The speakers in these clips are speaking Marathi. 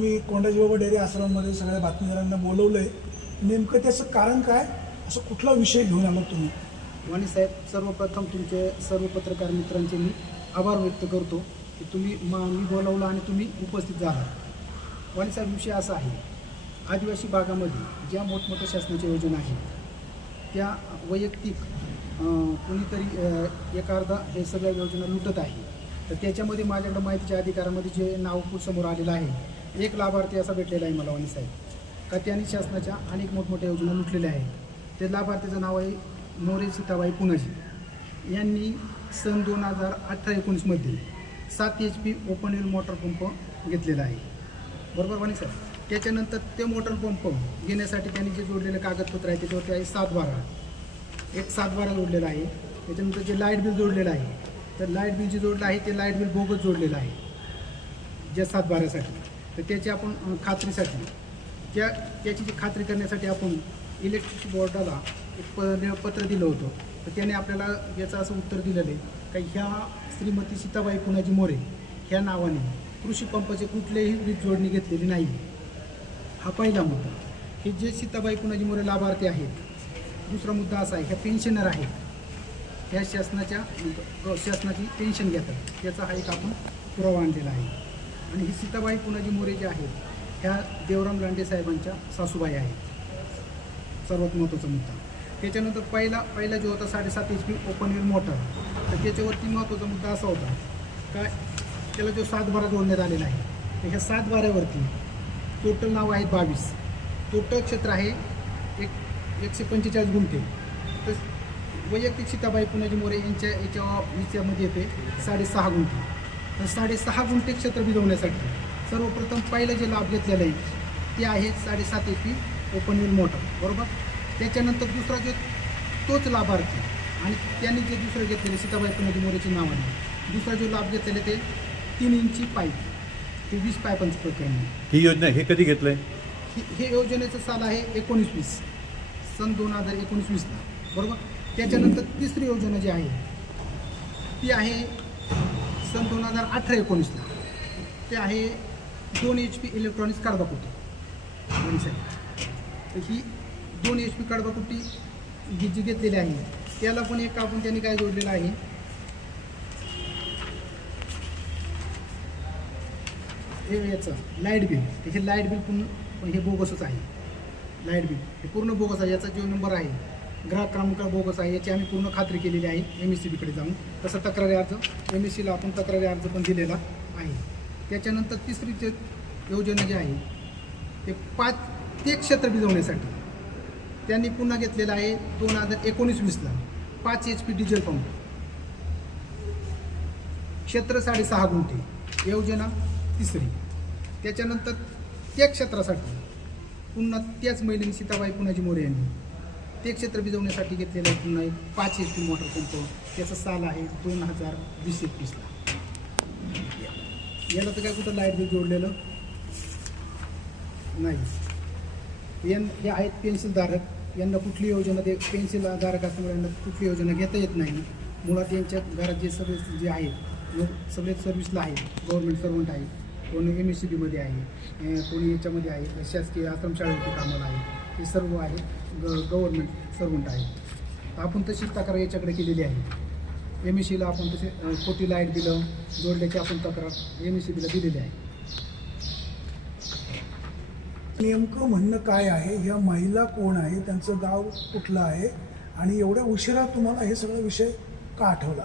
तुम्ही कोंडाजीबाबा डेअरी आश्रममध्ये सगळ्या बातमीदारांना बोलवलंय. नेमकं त्याचं कारण काय? असं कुठला विषय घेऊन आलात तुम्ही? वाणी साहेब सर्वप्रथम तुमचे सर्व पत्रकार मित्रांचे मी आभार व्यक्त करतो की तुम्ही मा मी बोलावलं आणि तुम्ही उपस्थित झाला. वाणी साहेब विषय असा आहे. आदिवासी भागामध्ये ज्या मोठमोठ्या शासनाच्या योजना आहेत त्या वैयक्तिक कुणीतरी अं, एक अर्धा हे सगळ्या योजना लुटत आहे. तर त्याच्यामध्ये माझ्याकडं माहितीच्या अधिकारामध्ये जे नाव समोर आलेलं आहे एक लाभार्थी असा भेटलेला आहे मला वाणी साहेब. का त्यांनी शासनाच्या अनेक मोठमोठ्या योजना लुटलेल्या आहेत. ते लाभार्थीचं नाव आहे मोरे सीताबाई पुनाजी. यांनी सन दोन हजार अठरा एकोणीसमध्ये सात H P open wheel motor pump घेतलेला आहे. बरोबर वाणी साहेब? त्याच्यानंतर ते मोटर पंप घेण्यासाठी त्यांनी जे जोडलेले कागदपत्र आहे त्याच्यावरती आहे सात बारा. एक सात बारा जोडलेला आहे. त्याच्यानंतर जे लाइट बिल जोडलेलं आहे. तर लाइट बिल जे जोडलं आहे ते लाइट बिल भोगच जोडलेलं आहे. ज्या सात बारासाठी. तर त्याची आपण खात्रीसाठी त्या त्याची जी खात्री करण्यासाठी आपण इलेक्ट्रिसिटी बोर्डाला एक प पत्र दिलं होतं. तर त्याने आपल्याला याचं असं उत्तर दिलेलं आहे का ह्या श्रीमती सीताबाई पुनाजी मोरे ह्या नावाने कृषी पंपाचे कुठलेही वीज जोडणी घेतलेली नाही. हा पहिला मुद्दा. हे जे सीताबाई पुनाजी मोरे लाभार्थी आहेत दुसरा मुद्दा असा आहे ह्या पेन्शनर आहेत. ह्या शासनाच्या शासनाची पेन्शन घेतात. याचा हा एक आपण पुरावा आणलेला आहे. आणि ही सीताबाई पुनाजी मोरे जे आहेत ह्या देवराम लांडे साहेबांच्या सासूबाई आहेत. सर्वात महत्त्वाचा मुद्दा. त्याच्यानंतर पहिला पहिला जो होता साडेसात H P open air motor तर त्याच्यावरती महत्त्वाचा मुद्दा असा होता का त्याला जो सात बारा जोडण्यात आलेला आहे तर ह्या सातबाऱ्यावरती टोटल नाव आहेत बावीस. टोटल क्षेत्र आहे एक एकशे पंचेचाळीस गुंठे. तर वैयक्तिक सीताबाई पुनाजी मोरे यांच्या याच्या याच्यामध्ये येते साडेसहा गुंठे. साडेसहा गुंठे क्षेत्र भिजवण्यासाठी सर्वप्रथम पहिलं जे लाभ घेतलेलं आहे ते आहे साडेसात H P open wheel motor बरोबर? त्याच्यानंतर दुसरा जो तोच लाभार्थी आणि त्यांनी जे दुसरं घेतलेले सीताबाई पुनाजी मोरेच्या नावाने दुसरा जो लाभ घेतलेला ते तीन इंची पाईप हे वीस पायपांचं प्रकरण आहे. ही योजना हे कधी घेतलंय? ही- हे योजनेचं साल आहे एकोणीस वीस सन दोन हजार एकोणीस वीसला बरोबर? त्याच्यानंतर तिसरी योजना जी आहे ती आहे सन दोन हजार अठरा एकोणीसला. ते आहे दोन एच पी इलेक्ट्रॉनिक्स कडबाकुटी साहेब तर ही दोन एच पी कडबाकुटी जी जी घेतलेली आहे त्याला पण एक आपण त्यांनी काय जोडलेलं आहे? हे याचं लाइट बिल तर हे लाइट बिल पूर्ण हे बोगसच आहे. लाइट बिल हे पूर्ण बोगस आहे. याचा जो नंबर आहे ग्राहक क्रमांक बोगस आहे याची आम्ही पूर्ण खात्री केलेली आहे एम एस सी बीकडे जाऊन. तसं तक्रारी अर्ज एम एस सीला आपण तक्रारी अर्ज पण दिलेला आहे. त्याच्यानंतर तिसरी जे योजना जी आहे ते पाच ते क्षेत्र भिजवण्यासाठी त्यांनी पुन्हा घेतलेलं आहे दोन हजार एकोणीस वीसला पाच एच पी डिझेल पंप क्षेत्र साडेसहा गुंठे योजना तिसरी. त्याच्यानंतर त्या क्षेत्रासाठी पुन्हा त्याच महिलेने सीताबाई पुनाजी मोरे यांनी ते क्षेत्र भिजवण्यासाठी घेतलेलं आहे पुन्हा एक पाच एच पी मोटर पंप. त्याचा साल आहे दोन हजार वीस एकवीसला याला तर काय कुठं लाइट बिल जोडलेलं? नाही. यां हे आहेत पेन्सिलधारक यांना कुठली योजना ते पेन्सिलधारक असल्यामुळे यांना कुठली योजना घेता येत नाही. मुळात यांच्या घरात जे सर्विस जे आहेत लोक सगळे सर्व्हिसला आहे गव्हर्नमेंट सर्वंट आहे कोणी एम एस सी बीमध्ये आहे कोणी याच्यामध्ये आहे शासकीय आश्रमशाळेवरती कामाला आहे हे सर्व आहे. ग गव्हर्नमेंट सर्वंट तर आपण तशीच तक्रार याच्याकडे केलेली आहे. एम एस सीला आपण तसे खोटी लाइट बिलं जोडल्याची आपण तक्रार एम एस सी बीला दिलेली आहे. नेमकं म्हणणं काय आहे? ह्या महिला कोण आहे? त्यांचं गाव कुठलं आहे? आणि एवढ्या उशिरा तुम्हाला हे सगळं विषय का आठवला?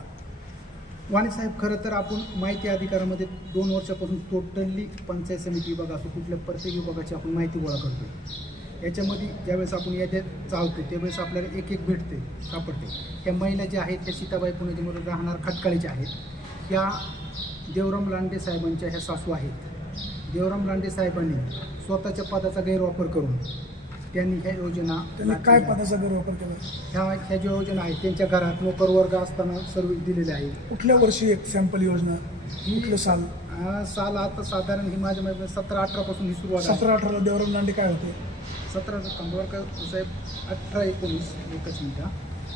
वाणी साहेब खरं तर आपण माहिती अधिकारामध्ये दोन वर्षापासून टोटली पंचायत समिती विभाग असो कुठल्या प्रत्येक विभागाची आपण माहिती गोळा करतो याच्यामध्ये ज्यावेळेस आपण याच्यात चालतो त्यावेळेस आपल्याला एक एक भेटते सापडते त्या महिला ज्या आहेत त्या सीताबाई पुण्याच्यामध्ये राहणार खटकाळीच्या आहेत. त्या देवराम लांडे साहेबांच्या ह्या सासू आहेत. देवराम लांडे साहेबांनी स्वतःच्या पदाचा गैरवापर करून त्यांनी ह्या योजना त्यांनी काय पदाचा गैरवापर केला? ह्या ह्या ज्या योजना आहेत त्यांच्या घरात नोकर वर्ग असताना सर्व्हिस दिलेली आहे. कुठल्या वर्षी एक सॅम्पल योजना? कुठलं साल? हा, साल आता साधारण ही माझ्या सतरा अठरापासून ही सुरुवात सतरा अठराला देवराम लांडे काय होते? सतरा कंबरकर साहेब अठरा एकोणीस एकच मिनिट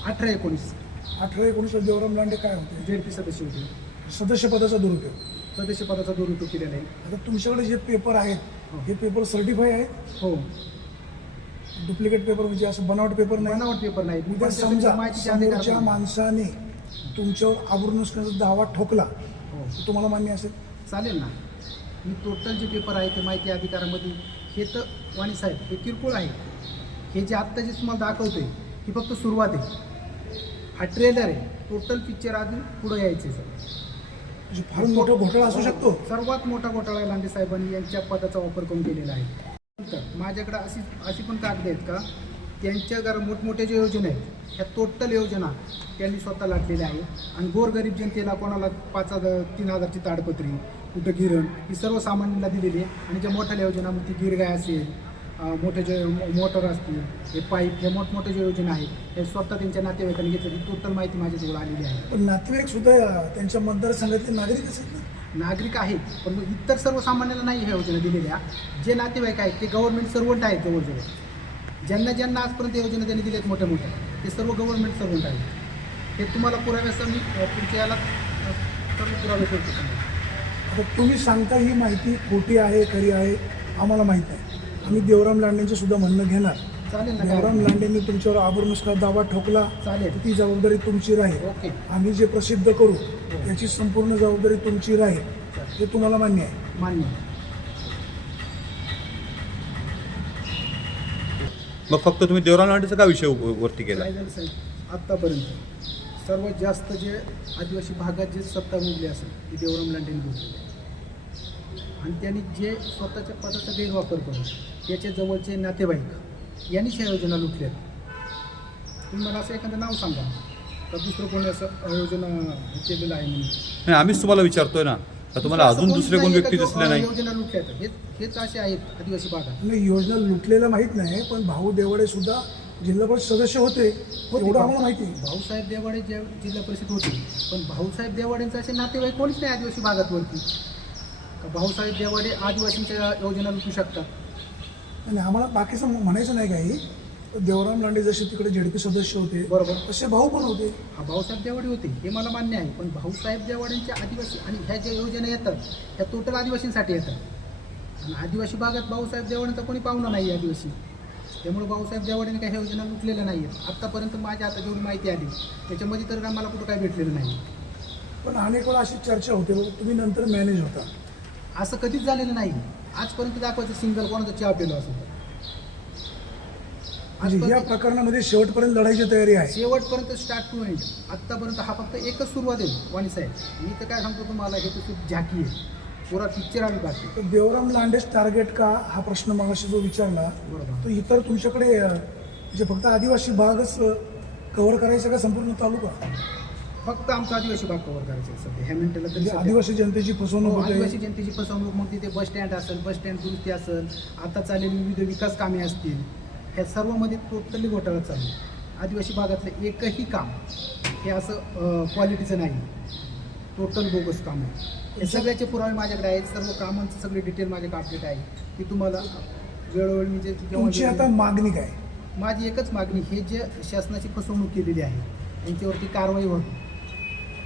अठरा एकोणीस. अठरा एकोणीसला देवराम लांडे काय होते? जेड पी सदस्य होते. सदस्य पदाचा दुरुपयोग. सदस्य पदाचा दुरुपयोग केलेला आहे. आता तुमच्याकडे जे पेपर आहेत हे. पेपर सर्टिफाय आहेत? हो. डुप्लिकेट पेपर म्हणजे असं बनावट पेपर नाही? बनावट पेपर नाही. उद्या समजा अधिकार समोरच्या माणसाने तुमच्यावर आवरून नसण्याचा दावा ठोकला हो. तर तुम्हाला मान्य असेल? चालेल ना. मी टोटल जे पेपर आहे ते माहिती अधिकारामध्ये हे तर वाणी साहेब हे किरकोळ आहे. हे जे आत्ता जे तुम्हाला दाखवतोय ही फक्त सुरुवात आहे. हा ट्रेलर आहे. टोटल पिक्चर अजून पुढे यायचे सर म्हणजे फार मोठा घोटाळा असू शकतो. सर्वात मोठा घोटाळा लांडे साहेबांनी यांच्या पदाचा वापर करून केलेला आहे. तर माझ्याकडे अशी अशी पण कागद आहेत का? त्यांच्या घर मोठमोठ्या ज्या योजना आहेत ह्या टोटल योजना त्यांनी स्वतः लाटलेल्या आहेत आणि गोरगरीब जनतेला कोणाला पाच हजार तीन हजारची ताडपत्री कुठं गिरण ही सर्वसामान्यांना दिलेली आहे. आणि ज्या मोठ्या योजना मग ती गिरगाय असेल मोठे जे मोटर असतील हे पाईप हे मोठमोठ्या ज्या योजना आहेत हे स्वतः त्यांच्या नातेवाईकांनी घेतलेली टोटल माहिती माझ्याजवळ आलेली आहे. पण नातेवाईक सुद्धा त्यांच्या मतदारसंघातले नागरिकच आहेत ना? नागरिक आहेत पण मग इतर सर्वसामान्यांना नाही ह्या योजना दिलेल्या. जे नातेवाईक आहेत ते गव्हर्नमेंट सर्वंट आहेत जवळजवळ. ज्यांना ज्यांना आजपर्यंत योजना त्यांनी दिल्यात मोठ्या मोठ्या ते सर्व गव्हर्नमेंट सर्वंट आहेत. हे तुम्हाला पुराव्यासह मी तुमच्या याला पुरावे करतो तुम्हाला. आता तुम्ही सांगता ही माहिती खोटी आहे खरी आहे आम्हाला माहीत आहे. आम्ही देवराम लांडेंचं सुद्धा म्हणणं घेणार. चालेल ना? देवराम लांडेंनी तुमच्यावर आबरूनुसका दावा ठोकला. चालेल. तर ती जबाबदारी तुमची राहील. ओके. आम्ही जे प्रसिद्ध करू याची संपूर्ण जबाबदारी तुमची राहील. हे तुम्हाला मान्य आहे. मान्य मग फक्त तुम्ही देवराम लांडेचा का विषय वरती केला? काय झालं साहेब. आत्तापर्यंत सर्वात जास्त जे आदिवासी भागात जे सत्ता भोगली असेल ती देवराम लांडेने भोगली. आणि त्यांनी जे स्वतःच्या पदाचा गैरवापर करून त्याच्या जवळचे नातेवाईक यांनीच ह्या योजना लुटल्या तुम्ही मला असं एखादं नाव सांगा. का दुसरं कोणी असं योजना केलेलं आहे म्हणून? नाही आम्हीच तुम्हाला विचारतोय ना. का तुम्हाला अजून दुसरे कोण व्यक्ती दिसले नाही? योजना लुटल्या तर हेच हेच असे आहेत आदिवासी भागात. नाही योजना लुटलेलं माहीत नाही पण भाऊ देवडे सुद्धा जिल्हा परिषद सदस्य होते. एवढं आम्हाला माहिती. भाऊसाहेब देवाडे जे जिल्हा परिषद होते पण भाऊसाहेब देवाडेंचे असे नातेवाईक कोणीच नाही आदिवासी भागात वरती. का भाऊसाहेब देवाडे आदिवासींच्या योजना लुटू शकतात? आणि आम्हाला बाकीचं म्हणायचं नाही काही. देवराम लांडे जसे तिकडे झेडपी सदस्य होते बरोबर. तसे भाऊ पण होते. हा भाऊसाहेब देवाडे होते हे मला मान्य आहे. पण भाऊसाहेब देवाड्यांच्या आदिवासी आणि ह्या ज्या योजना येतात ह्या टोटल आदिवासींसाठी येतात. आणि आदिवासी भागात भाऊसाहेब देवाड्यांचा कोणी पाहुणा नाही आदिवासी. त्यामुळे भाऊसाहेब देवाड्याने काही ह्या योजना लुटलेल्या नाही आहेत. आत्तापर्यंत माझ्या आता जेवढी माहिती आली. त्याच्यामध्ये तर मला कुठं काय भेटलेलं नाही. पण अनेक वेळा अशी चर्चा होते तुम्ही नंतर मॅनेज होता. असं कधीच झालेलं नाही. आजपर्यंत दाखवायचं सिंगल कोणाचा चहा पिलो असं म्हणजे या प्रकरणामध्ये शेवटपर्यंत लढायची तयारी आहे. शेवटपर्यंत स्टार्ट टू एंड आत्तापर्यंत हा फक्त एकच सुरुवात आहे वाणी साहेब. मी तर काय सांगतो तुम्हाला हे खूप झाकी आहे. पुरा पिक्चर आम्ही बाकी तर देवराम लांडेच टार्गेट का हा प्रश्न मगाशी जो विचारला बरोबर. तो इतर तुमच्याकडे अं, म्हणजे फक्त आदिवासी भागच कव्हर करायचा का संपूर्ण तालुका? फक्त आमचा आदिवासी भाग कव्हर करायचा आहे सध्या. ह्या मिनिटाला तरी म्हणजे सध्या. आदिवासी जनतेची फसवणूक हो, आदिवासी जनतेची फसवणूक मग तिथे बस स्टँड असेल बस स्टँड दुरुस्ती असेल आता चाललेली विविध विकास कामे असतील ह्या सर्वमध्ये टोटली घोटाळा चालू आहे. आदिवासी भागातलं एकही काम हे असं क्वालिटीचं नाही. टोटल बोगस काम आहे. हे सगळ्याचे पुरावे माझ्याकडे आहेत. सर्व कामांचं सगळे डिटेल माझ्याकडे अपडेट आहे. ती तुम्हाला वेळोवेळी मी जे तुमची आता मागणी काय? माझी एकच मागणी हे जे शासनाची फसवणूक केलेली आहे यांच्यावरती कारवाई व्हावी.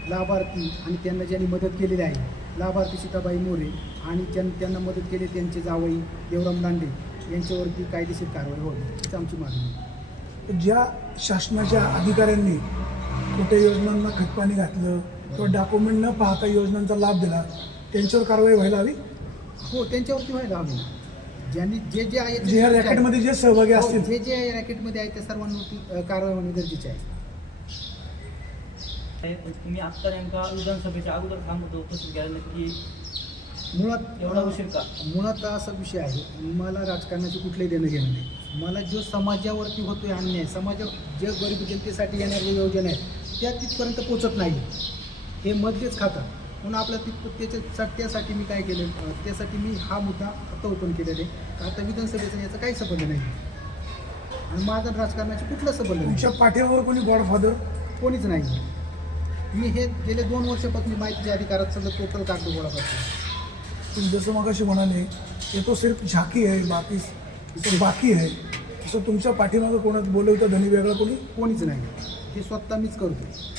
लाभार्थी आणि त्यांना ज्यांनी मदत केलेली आहे लाभार्थी सीताबाई मोरे आणि ज्यां त्यांना मदत केली त्यांचे जावई देवराम लांडे यांच्यावरती कायदेशीर कारवाई व्हावी हीच आमची मागणी आहे. ज्या शासनाच्या अधिकाऱ्यांनी कुठे योजनांना खतपाणी घातलं किंवा डॉक्युमेंट न पाहता योजनांचा लाभ दिला त्यांच्यावर कारवाई व्हायला हवी? हो त्यांच्यावरती व्हायला हवी. ज्यांनी जे जे आहे जे रॅकेटमध्ये जे सहभागी हो, असतील. जे जे रॅकेटमध्ये आहे त्या सर्वांवरती कारवाई होणे गरजेचे आहे. तुम्ही आत्ता नेमका विधानसभेच्या अगोदर थांबतो उपस्थित घ्यायला नक्की मुळात एवढा उशीर का? मुळात असा विषय आहे मला राजकारणाची कुठलंही देणं घेणं नाही. मला जो समाजावरती होतोय अन्याय समाजा जे गरीब जनतेसाठी येणाऱ्या योजना आहेत त्या तिथपर्यंत पोचत नाही. हे मधलेच खातात म्हणून आपल्या तिथं त्याच्या त्यासाठी मी काय केलं त्यासाठी मी हा मुद्दा आता ओपन केलेला आहे. का आता विधानसभेचा याचा काही संबंध नाही. आणि माझा राजकारणाची कुठला संबंध नाही. पाठीवर कोणी गॉडफादर? कोणीच नाही. मी हे गेले दोन वर्षापासून माहितीच्या अधिकारात सगळं टोटल कागद गोळा करतो तुम्ही जसं मगाशी म्हणाले ये तो सिर्फ झाकी आहे बाकी तो बाकी आहे. तसं तुमच्या पाठीमागं कोणात बोलवतं धनी वेगळा कोणी? कोणीच नाही. हे स्वतः मीच करतो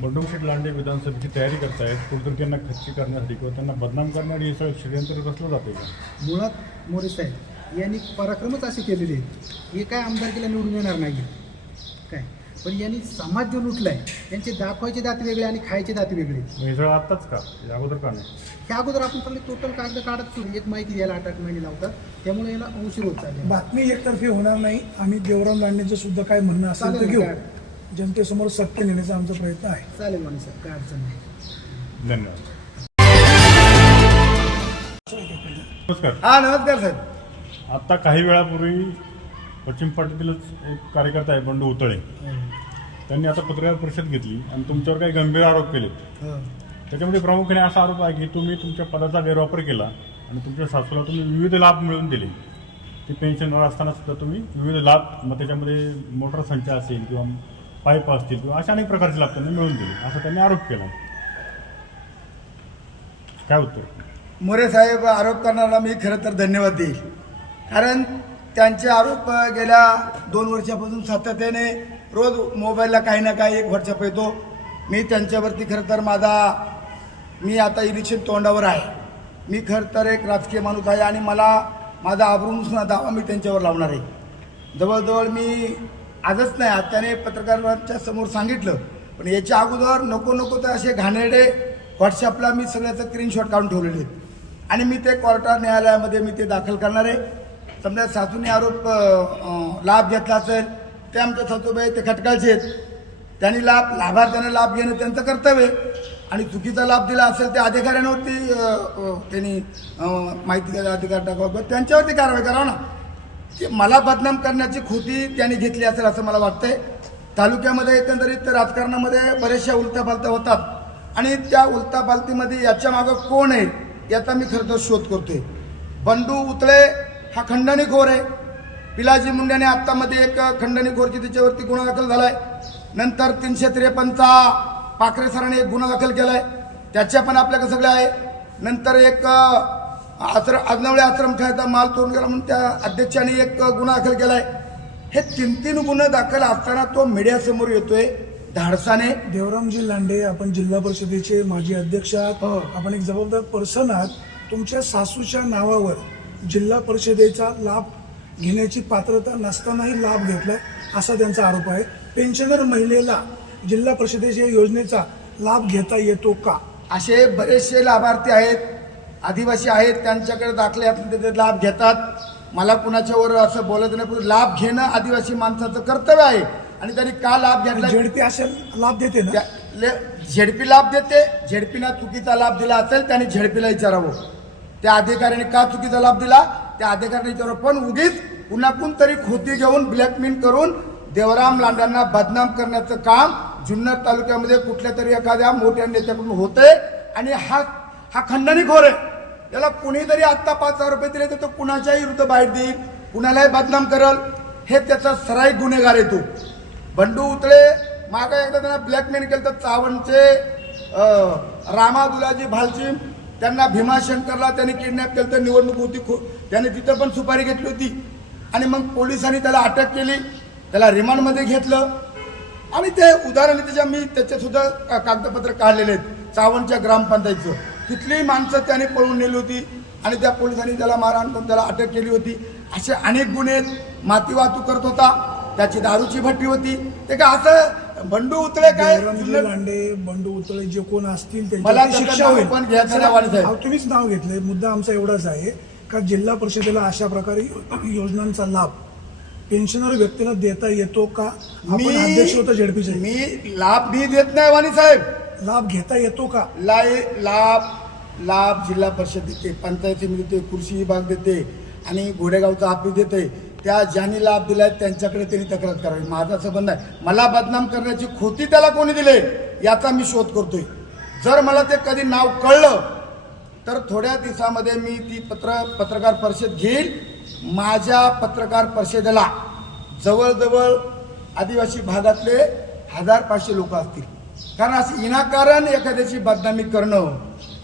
बंडूशेठ लांडे विधानसभेची तयारी करतायत. कुठेतरी त्यांना खच्ची करण्यासाठी किंवा त्यांना बदनाम करण्यासाठी हे सगळं षडयंत्र रचलं जाते का? मुळात मोरे साहेब यांनी पराक्रमच असे केलेले आहेत. हे काय आमदारकीला निवडून येणार नाही काय? पण यांनी समाज जो लुटलाय त्यांचे दाखवायचे दात वेगळे आणि खायचे दात वेगळे. हे सगळं आत्ताच का? या अगोदर का नाही? ह्या अगोदर आपण सगळे टोटल कागद काढत सुरू एक माहिती द्यायला आठ आठ महिने लावतात. त्यामुळे याला उशीर होत चालले बातमी एकतर्फी होणार नाही. आम्ही देवराम लांडेचं सुद्धा काय म्हणणं असेल तर चालेल, घेऊ. काय? जनतेसमोर सत्य नेण्याचा आमचा प्रयत्न आहे. चालेल माने साहेब काय अडचण नाही. धन्यवाद. नमस्कार. हा नमस्कार साहेब. आत्ता काही वेळापूर्वी पश्चिम पार्टीतीलच एक कार्यकर्ता आहे बंडू उतळे. त्यांनी आता पत्रकार परिषद घेतली आणि तुमच्यावर काही गंभीर आरोप केलेत. हो. त्याच्यामध्ये प्रामुख्याने असा आरोप आहे की तुम्ही तुमच्या पदाचा गैरवापर केला आणि तुमच्या सासूला तुम्ही विविध लाभ मिळवून दिले. ते पेन्शनवर असताना सुद्धा तुम्ही विविध लाभ मग त्याच्यामध्ये मोटर संच असेल किंवा पाईप असतील किंवा अशा अनेक प्रकारचे लाभ त्यांनी मिळवून दिले. असा त्यांनी आरोप केला. काय उत्तर? मोरे साहेब आरोप करणारा मी खरं तर धन्यवाद देईल. कारण त्यांचे आरोप गेल्या दोन वर्षापासून सातत्याने रोज मोबाईलला काही ना काही एक व्हॉट्सअप येतो. मी त्यांच्यावरती खरं तर माझा मी आता इलेक्शन तोंडावर आहे. मी खरं तर एक राजकीय माणूस आहे आणि मला माझा आबरूनुसार दावा मी त्यांच्यावर लावणार आहे. जवळजवळ मी आजच नाही आत्याने पत्रकारांच्या समोर सांगितलं पण याच्या अगोदर नको नको तर असे घाणेरडे व्हॉट्सअपला मी सगळ्याचं स्क्रीनशॉट काढून ठेवलेले आहेत. आणि मी ते कोर्टा न्यायालयामध्ये मी ते दाखल करणार आहे. समजा सासूने आरोप लाभ घेतला असेल ते आमच्या सासूबाई ते खटकाळचे आहेत. त्यांनी लाभ लाभार्थ्यांना लाभ घेणं त्यांचं कर्तव्य आहे. आणि चुकीचा लाभ दिला असेल त्या अधिकाऱ्यांवरती त्यांनी माहिती अधिकार टाकावा. त्यांच्यावरती कारवाई करावं ना. की मला बदनाम करण्याची खोटी त्यांनी घेतली असेल असं मला वाटतंय. तालुक्यामध्ये एकंदरीत राजकारणामध्ये बऱ्याचशा उलत्यापालत्या होतात. आणि त्या उलतापालतीमध्ये याच्या मागं कोण आहे याचा मी खरं तर शोध करतोय. बंडू उतळे हा खंडणीखोर आहे. पिलाजी मुंड्याने आत्तामध्ये एक खंडणीखोरची तिच्यावरती गुन्हा दाखल झालाय. नंतर तीनशे त्रेपन्नचा पाखरे सरांनी एक गुन्हा दाखल केलाय. त्याच्या पण आपल्याकडे सगळे आहे. नंतर एक आश्र आजनवळे आश्रमशाळेचा माल चोरून गेला म्हणून त्या अध्यक्षाने एक गुन्हा दाखल केलाय. हे तीन तीन गुन्हे दाखल असताना तो मीडियासमोर येतोय धाडसाने. देवरामजी लांडे आपण जिल्हा परिषदेचे माजी अध्यक्ष आहात. हो. आपण एक जबाबदार पर्सन आहात. तुमच्या सासूच्या नावावर जिल्हा परिषदेचा लाभ घेण्याची पात्रता नसतानाही लाभ घेतलाय असा त्यांचा आरोप आहे. पेन्शनर महिलेला जिल्हा परिषदेच्या योजनेचा लाभ घेता येतो का? असे बरेचसे लाभार्थी आहेत आदिवासी आहेत त्यांच्याकडे दाखले असले ते लाभ घेतात. मला कुणाच्यावर असं बोलत नाही पण लाभ घेणं आदिवासी माणसाचं कर्तव्य आहे. आणि त्यांनी का लाभ घेतला? झेडपी असेल लाभ देते ना? झेडपी लाभ देते. झेडपीना चुकीचा लाभ दिला असेल त्याने झेडपीला विचारावं. त्या अधिकाऱ्याने का चुकीचा लाभ दिला? त्या अधिकाऱ्याने विचारावं पण उगीच कुणाकून तरी खोती घेऊन ब्लॅकमेल करून देवराम लांडांना बदनाम करण्याचं काम जुन्नर तालुक्यामध्ये कुठल्या तरी एखाद्या मोठ्या नेत्याकडून होतंय आणि हा हा खंडणीखोर आहे. त्याला कुणीतरी आत्ता पाच हजार रुपये दिले तर तो कुणाच्याही विरुद्ध बाहेर देईल कुणालाही बदनाम करल हे त्याचा सराई गुन्हेगार आहे बंडू उतळे मागं एकदा त्यांना ब्लॅकमेल केलं तर चावणचे रामा दुलाजी भालचिम त्यांना भीमाशंकरला त्यांनी किडनॅप केलं तर निवडणूक होती खू त्याने तिथं पण सुपारी घेतली होती. आणि मग पोलिसांनी त्याला अटक केली त्याला रिमांडमध्ये घेतलं. आणि ते उदाहरण त्याच्या मी त्याच्यासुद्धा का- कागदपत्र काढलेले आहेत. चावणच्या ग्रामपंचायतचं. तिथलीही माणसं त्याने पळून नेली होती आणि त्या पोलिसांनी त्याला मारहाण करून त्याला अटक केली होती. असे अनेक गुन्हे आहेत. माती वाहतूक करत होता. त्याची दारूची भट्टी होती. ते का असं बंडू उतळे काय? लांडे बंडू उतळे जे कोण असतील मला त्याचं शिक्षा होईल. पण घ्यायचं नाही, वाणी साहेब. अहो, तुम्हीच नाव घेतलंय. मुद्दा आमचा एवढाच आहे. का जिल्हा परिषदेला अशा प्रकारे योजनांचा लाभ पेन्शनर व्यक्तीला देता येतो का? आपण अध्यक्ष होता झेडपीचे. मी लाभ मी देत नाही वाणी साहेब. लाभ घेता येतो का? लाई लाभ लाभ जिल्हा परिषद देते पंचायत देते कृषी विभाग देते आणि घोडेगावचा ऑफिस देते. त्या ज्यांनी लाभ दिलाय त्यांच्याकडे त्यांनी तक्रार करावी. माझा संबंध आहे. मला बदनाम करण्याची खोटी त्याला कोणी दिले याचा मी शोध करतोय. जर मला ते कधी नाव कळलं तर थोड्या दिवसामध्ये मी ती पत्र पत्रकार परिषद घेईल. माझ्या पत्रकार परिषदेला जवळजवळ आदिवासी भागातले हजार पाचशे लोक असतील. कारण असं विनाकारण एखाद्याची बदनामी करणं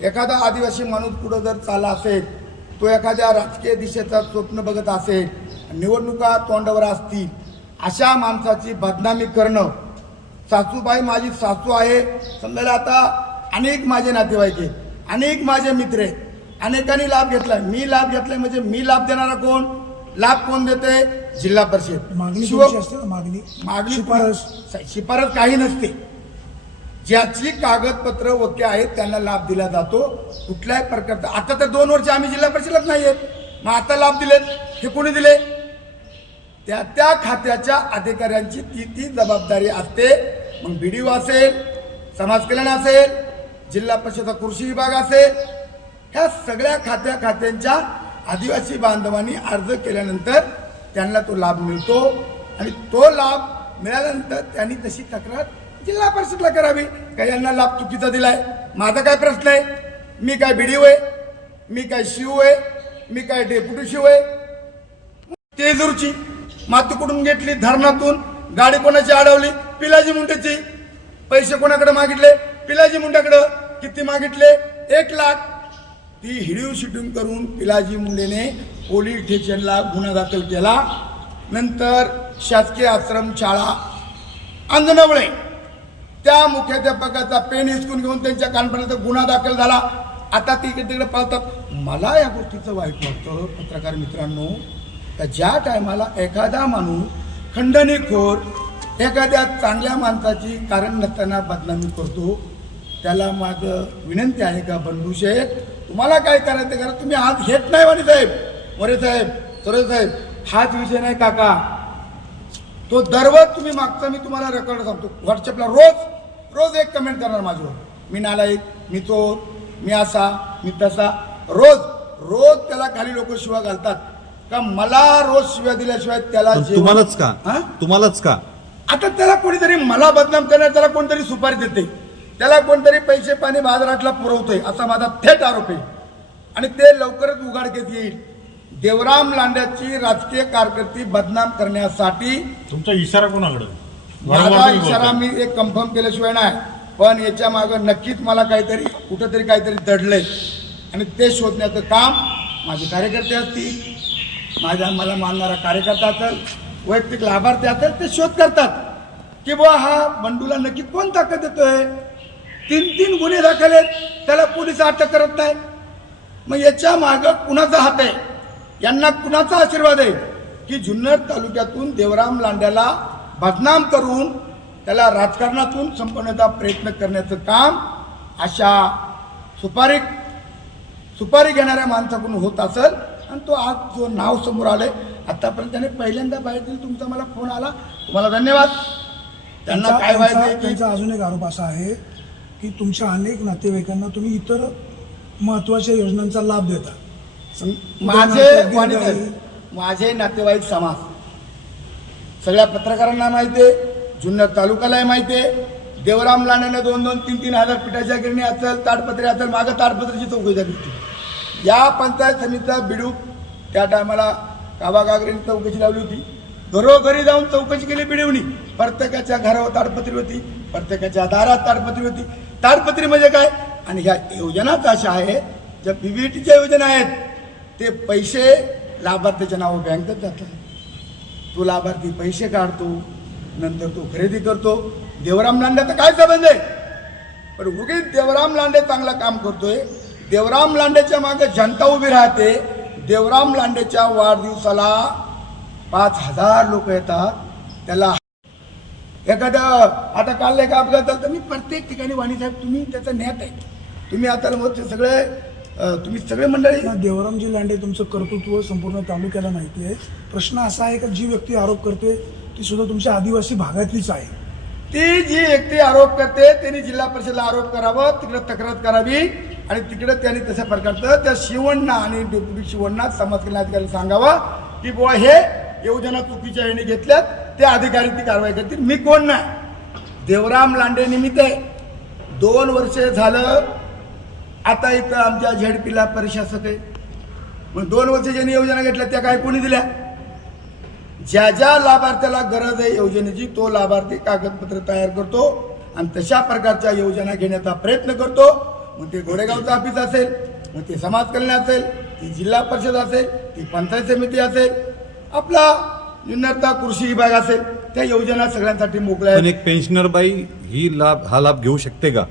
एखादा आदिवासी माणूस पुढं जर चालला असेल तो एखाद्या राजकीय दिशेचा स्वप्न बघत असेल निवडणुका तोंडावर असतील अशा माणसाची बदनामी करणं. सासूबाई माझी सासू आहे. समजायला आता अनेक माझे नातेवाईक आहेत अनेक माझे मित्र आहेत. अनेकांनी लाभ घेतलाय. मी लाभ घेतलाय म्हणजे मी लाभ देणारा कोण? लाभ कोण देते जिल्हा परिषद. मागणी असते ना मागणी? मागणी शिफारस. शिफारस काही नसते. ज्याची कागदपत्र ओके आहेत त्यांना लाभ दिला जातो. कुठल्याही प्रकारचा आता तर दोन वर्ष आम्ही जिल्हा परिषदच नाही आहेत मग आता लाभ दिलेत? हे कोणी दिले? त्या त्या खात्याच्या अधिकाऱ्यांची ती ती जबाबदारी असते. मग बी डी ओ असेल समाज कल्याण असेल जिल्हा परिषद कृषी विभाग असेल ह्या सगळ्या खात्या खात्यांच्या आदिवासी बांधवांनी अर्ज केल्यानंतर त्यांना तो लाभ मिळतो. आणि तो लाभ मिळाल्यानंतर त्यांनी तशी तक्रार जिल्हा परिषदला करावी. का यांना लाभ चुकीचा दिलाय? माझा काय प्रश्न आहे? मी काय बीडीओ आहे? मी काय शिव आहे? मी काय डेप्युटी शिव आहे? तेजूरची. माती कुठून घेतली धरणातून? गाडी कोणाची अडवली? पिलाजी मुंडेची. पैसे कोणाकडे मागितले? पिलाजी मुंड्याकडे किती मागितले? एक लाख. ती हिडीव शिटिंग करून पिलाजी मुंडेने पोलीस स्टेशनला गुन्हा दाखल केला. नंतर शासकीय आश्रम शाळा अंजनवळे त्या मुख्याध्यापकाचा पेन हिसकून घेऊन त्यांच्या कानपर्यंत गुन्हा दाखल झाला. आता ती तिकडे पळतात मला या गोष्टीचं वाईट वाटतं पत्रकार मित्रांनो. तर ज्या टायमाला एखादा माणूस खंडणीखोर एखाद्या चांगल्या माणसाची कारण नसताना बदनामी करतो त्याला माझं विनंती आहे का बंधू शेठ तुम्हाला काय करायचं करा तुम्ही हात घेत नाही वाणी साहेब. वरे साहेब सरे साहेब हाच विषय नाही काका. तो दररोज तुम्ही मागचा मी तुम्हाला रेकॉर्ड सांगतो. व्हॉट्सअपला रोज रोज एक कमेंट करणार माझ्यावर. मी नालायक मी तो मी असा मी तसा. रोज रोज त्याला खाली लोक शिवा घालतात. का मला रोज शिव्या दिल्याशिवाय त्याला पण जेवण- तुम्हालाच का? हा? तुम्हालाच का? आता त्याला कोणीतरी मला बदनाम करणार त्याला कोणतरी सुपारी देते. त्याला कोणतरी पैसे पाणी बाजारातला पुरवतोय असा माझा थेट आरोप आहे. आणि ते लवकरच उघडकीस येईल. देवराम लांड्याची राजकीय कारकिर्दी बदनाम करण्यासाठी तुमचा इशारा कोणाकडे? वारंवार माझा तुम्ही इशारा बोलताय. मी एक कन्फर्म केल्याशिवाय नाही. पण याच्या मागं नक्कीच मला काहीतरी कुठंतरी काहीतरी दडलंय. आणि ते शोधण्याचं काम माझे कार्यकर्ते असतील माझ्या मला मानणारा कार्यकर्ता असेल वैयक्तिक लाभार्थी असेल ते शोध करतात की बुवा हा बंडूला नक्की कोण ताकद देतोय? तीन तीन गुन्हे दाखल आहेत त्याला पोलीस अटक करत नाही. मग याच्या मागं कुणाचा हात आहे? यांना कुणाचा आशीर्वाद आहे? की जुन्नर तालुक्यातून देवराम लांड्याला बदनाम करून त्याला राजकारणातून संपवण्याचा प्रयत्न करण्याचं काम अशा सुपारी सुपारी घेणाऱ्या माणसाकडून होत असेल आणि तो आज जो नाव समोर आलंय आतापर्यंत त्याने पहिल्यांदा बाहेर तुमचा मला फोन आला. तुम्हाला धन्यवाद. त्यांना काय व्हायचं त्यांचा- अजून एक आरोप असा आहे की तुमच्या अनेक नातेवाईकांना तुम्ही इतर महत्त्वाच्या योजनांचा लाभ देता. माझे माझे नातेवाईक समाज. सगळ्या पत्रकारांना माहिती आहे जुन्नर तालुक्यालाही माहिती आहे. देवराम लांड्याने दोन दोन तीन तीन हजार पिठाच्या गिरणी असेल ताडपत्री असेल मागं ताडपत्रीची चौकशी झाली या पंचायत समितीचा बिडूक त्या टायमाला काबागागरीने चौकशी लावली होती. घरोघरी जाऊन चौकशी केली बिडवणी प्रत्येकाच्या घरावर ताडपत्री होती प्रत्येकाच्या दारात ताडपत्री होती. ताडपत्री म्हणजे काय? आणि ह्या योजनाच अशा आहे ज्या पीव्हीटीच्या योजना आहेत ते पैसे लाभार्थ्याच्या नावावर बँकेत जातात. तो लाभार्थी पैसे काढतो नंतर तो खरेदी करतो. देवराम लांड्याचा काय संबंध आहे? पण उगीच देवराम लांडे चांगलं काम करतोय देवराम लांडेच्या मागे जनता उभी राहते. देवराम लांडेच्या वाढदिवसाला पाच हजार लोक येतात. त्याला एखादा आता काल एक अपघात झाला तर मी प्रत्येक ठिकाणी वाणी साहेब तुम्ही त्याचा ज्ञात आहे. तुम्ही आता मग ते सगळे तुम्ही सगळे मंडळी देवरामजी लांडे तुमचं कर्तृत्व संपूर्ण तालुक्याला माहिती आहे. प्रश्न असा आहे का जी व्यक्ती आरोप करते ती सुद्धा तुमच्या आदिवासी भागातलीच आहे? ती जी व्यक्ती आरोप करते त्यांनी जिल्हा परिषदला आरोप करावा तिकडे तक्रार करावी. आणि तिकडे त्यांनी तशा प्रकारचं त्या शिवण्णा आणि डेप्युटी शिवण्णा समाज कल्याण अधिकारी सांगावा की बुवा हे योजना चुकीच्या याने घेतल्यात ते अधिकारी ती कारवाई करतील. मी कोण नाही? देवराम लांडे निमित्त आहे. दोन वर्ष झालं आता इथं आमच्या झेडपीला प्रशासक आहे. मग दोन वर्ष ज्यांनी योजना घेतल्या त्या काय कोणी दिल्या? ज्या ज्या लाभार्थ्याला गरज आहे योजनेची तो लाभार्थी कागदपत्र तयार करतो आणि तशा प्रकारच्या योजना घेण्याचा प्रयत्न करतो. मग ते गोरेगावचं ऑफिस असेल मग ते समाज कल्याण असेल ती जिल्हा परिषद असेल ती पंचायत समिती असेल आपला जुन्नरचा कृषी विभाग असेल त्या योजना सगळ्यांसाठी मोकळ्या आहेत. एक पेन्शनर बाई ही लाभ हा लाभ घेऊ शकते का?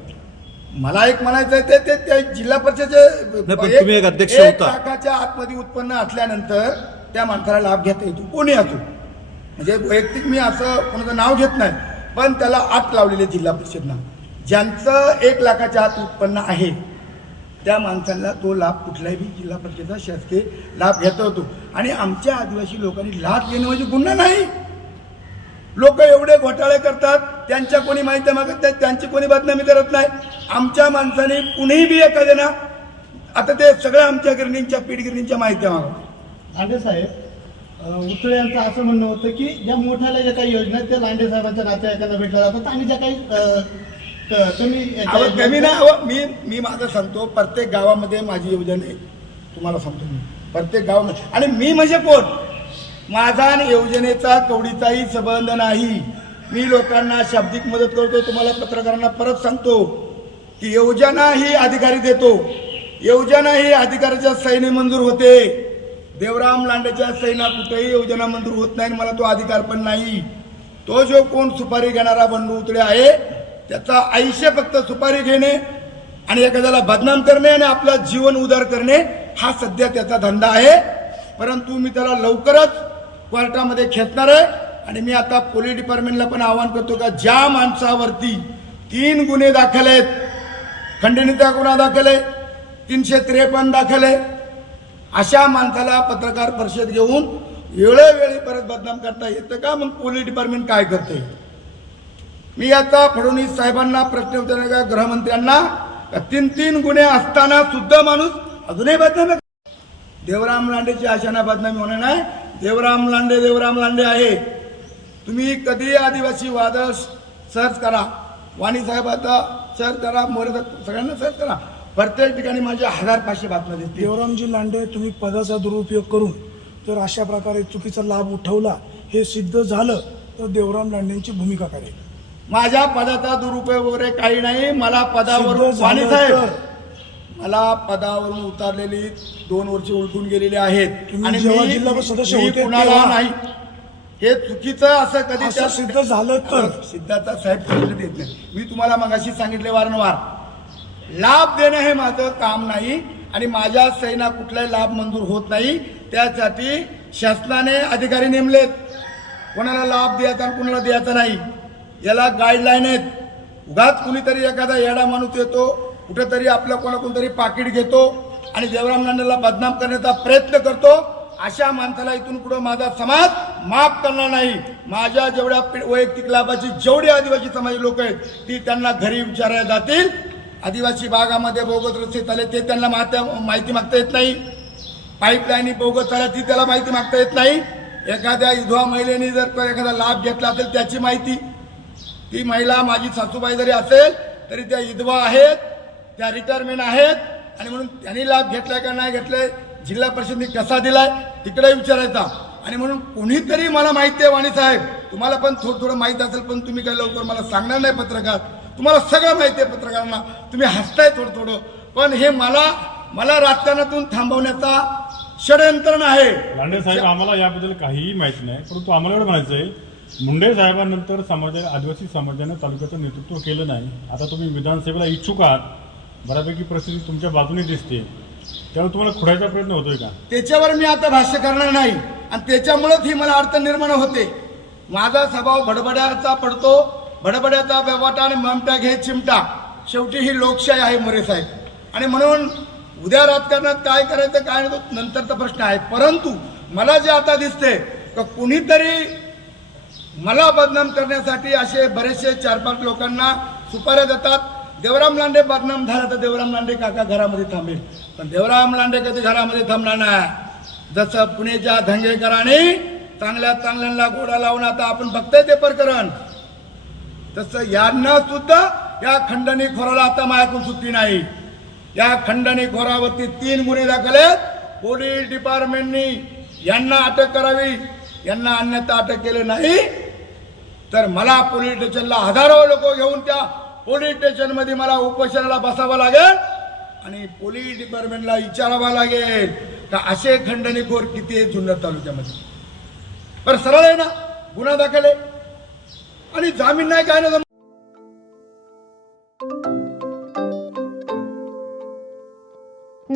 मला एक म्हणायचं आहे ते- ते ते जिल्हा परिषदेचे नाही, पण तुम्ही एक अध्यक्ष होता. लाखाच्या आतमध्ये उत्पन्न असल्यानंतर त्या माणसाला लाभ घेता येतो. कोणी असो. म्हणजे वैयक्तिक मी असं कोणाचं नाव घेत नाही पण त्याला आत लावलेले जिल्हा परिषदनं. ज्यांचं एक लाखाच्या आत उत्पन्न आहे त्या माणसांना तो लाभ कुठल्याही जिल्हा परिषदेचा शासकीय लाभ घेता होतो. आणि आमच्या आदिवासी लोकांनी लाभ घेणं म्हणजे गुन्हा नाही. लोक एवढे घोटाळे करतात त्यांच्या कोणी माहिती मागत नाही त्यांची कोणी बदनामी करत नाही. आमच्या माणसाने कुणीही बी एखाद्याना आता ते सगळं आमच्या गिरणींच्या पीठगिरणींच्या माहिती मागत. लांडे साहेब उतळे यांचं असं म्हणणं होतं की ज्या मोठ्याला ज्या काही योजना आहेत त्या लांडे साहेबांच्या नातेवाईकांना भेटल्या जातात आणि ज्या काही याच्या अहो, योजना- कमी ना अहो, मी मी माझं सांगतो प्रत्येक गावामध्ये माझी योजना आहे. तुम्हाला सांगतो मी. प्रत्येक गावामध्ये. आणि मी म्हणजे कोण? माझा आणि योजनेचा कवडीचाही संबंध नाही. मी लोकांना शाब्दिक मदत करतो तुम्हाला पत्रकारांना परत सांगतो की योजना ही अधिकारी देतो. योजना ही अधिकाऱ्याच्या सैने मंजूर होते. देवराम लांडेच्या सैना कुठेही योजना मंजूर होत नाही आणि मला तो अधिकार पण नाही. तो जो कोण सुपारी घेणारा बंडू उतळे आहे त्याचा आयुष्य फक्त सुपारी घेणे आणि एखाद्याला बदनाम करणे आणि आपलं जीवन उदार करणे हा सध्या त्याचा धंदा आहे. परंतु मी त्याला लवकरच कोर्टामध्ये खेचणार आहे आणि मी आता पोलीस डिपार्टमेंटला पण आवाहन करतो का ज्या माणसावरती तीन गुन्हे दाखल आहेत खंडणीचा गुन्हा दाखल आहे तीनशे त्रेपन्न दाखल आहे अशा माणसाला पत्रकार परिषद घेऊन वेळोवेळी परत बदनाम करता येतं का? मग पोलीस डिपार्टमेंट काय करते? मी आता फडणवीस साहेबांना प्रश्न विचारला गृहमंत्र्यांना. तीन तीन गुन्हे असताना सुद्धा माणूस अजूनही बदनाम देवराम लांडेची आशाना बदनामी होणार नाही. देवराम लांडे देवराम लांडे आहे. तुम्ही कधी आदिवासी वादळ सर्च करा. वाणी साहेबाचा सर्च करा मोरे सगळ्यांना सर्च करा. प्रत्येक ठिकाणी माझ्या हजार पाचशे बातम्या दिसतील. देवरामजी लांडे तुम्ही पदाचा दुरुपयोग करून जर अशा प्रकारे चुकीचा लाभ उठवला हे सिद्ध झालं तर देवराम लांडेंची भूमिका करेल माझ्या पदाचा दुरुपयोग वगैरे काही नाही. मला पदावरून वाणी साहेब मला पदावरून उतारलेली दोन वर्ष उलटून गेलेली आहेत. तुम्ही जेव्हा जिल्हा परिषद सदस्य मी होते कुणाला तेव्हा- नाही. हे चुकीचं असं कधी असं त्या- सिद्ध झालं तर? सिद्धार्थ साहेब सांगितलं देत नाही. मी तुम्हाला मगाशी सांगितले वारंवार. लाभ देणं हे माझं काम नाही आणि माझ्या सैना कुठलाही लाभ मंजूर होत नाही. त्यासाठी शासनाने अधिकारी नेमलेत. कोणाला लाभ द्यायचा आणि कोणाला द्यायचा नाही. याला गाईडलाईन आहेत. उगाच कुणीतरी एखादा येडा माणूस येतो कुठेतरी आपलं कोणा कोणतरी पाकिट घेतो आणि देवराम लांडेला बदनाम करण्याचा प्रयत्न करतो अशा माणसाला इथून पुढे माझा समाज माफ करणार नाही. माझ्या जेवढ्या वैयक्तिक लाभाची जेवढी आदिवासी समाज लोक आहेत ती त्यांना घरी विचारायला जातील. आदिवासी भागामध्ये बोगस रस्ते चालले ते त्यांना माहिती माहिती मागता येत नाही. पाईपलाईनी बोगस चालल्या ती त्याला माहिती मागता येत नाही. एखाद्या विधवा महिलेने जर एखादा लाभ घेतला असेल त्याची माहिती ती महिला माझी सासूबाई जरी असेल तरी त्या विधवा आहेत त्या रिटायरमेंट आहेत आणि म्हणून त्यांनी लाभ घेतलाय का नाही घेतलाय जिल्हा परिषदने कसा दिलाय तिकडे विचारायचा. आणि म्हणून कोणीतरी मला माहिती आहे वाणी साहेब तुम्हाला पण थोडं थोडं माहीत असेल पण तुम्ही काही लवकर मला सांगणार नाही पत्रकार. तुम्हाला सगळं माहिती आहे पत्रकारांना. तुम्ही हसताय थोडं थोडं पण हे मला मला राजकारणातून थांबवण्याचा षडयंत्रण आहे. लांडे साहेब आम्हाला याबद्दल काहीही माहिती नाही परंतु आम्हाला एवढं म्हणायचं आहे मुंडे साहेबांनंतर समाजा आदिवासी समाजानं तालुक्याचं नेतृत्व केलं नाही. आता तुम्ही विधानसभेला इच्छुक आहात. बऱ्यापैकी परिस्थिती तुमच्या बाजूने दिसते. त्यामुळे तुम्हाला खुडायचा प्रयत्न होतोय का? त्याच्यावर मी आता भाष्य करणार नाही. आणि त्याच्यामुळेच ही मला अडचण निर्माण होते. माझा स्वभाव भडबड्याचा पडतो. भडबड्याचा बेवाटा आणि ममटा घे चिमटा. शेवटी ही लोकशाही आहे मोरे साहेब. आणि म्हणून उद्या राजकारणात काय करायचं काय नाही नंतरचा प्रश्न आहे. परंतु मला जे आता दिसते का कुणीतरी मला बदनाम करण्यासाठी असे बरेचसे चार पाच लोकांना सुपाऱ्या देतात. देवराम लांडे बदनाम झाला तर देवराम लांडे काका घरामध्ये थांबेल. पण देवराम लांडे कधी घरामध्ये थांबणार नाही. जसं पुणेच्या धंगेकरांनी चांगल्या चांगल्यांना गोडा लावून आता आपण बघतोय ते प्रकरण. तसं यांना सुद्धा या खंडणी खोराला आता माझ्याकडून सुट्टी नाही. या खंडणी खोरावरती तीन गुन्हे दाखल आहेत. पोलीस डिपार्टमेंटनी यांना अटक करावी. यांना अन्यथा अटक केलं नाही. तर मला पोलीस स्टेशनला हजारो लोक घेऊन त्या पोलीस स्टेशनमध्ये मला उपोषणाला बसावं लागेल आणि पोलीस डिपार्टमेंटला विचारावं लागेल का असे खंडणीखोर किती आहे जुन्नर तालुक्यामध्ये? पण सरळ आहे ना? गुन्हा दाखल आहे. आणि जामीन नाही काय ना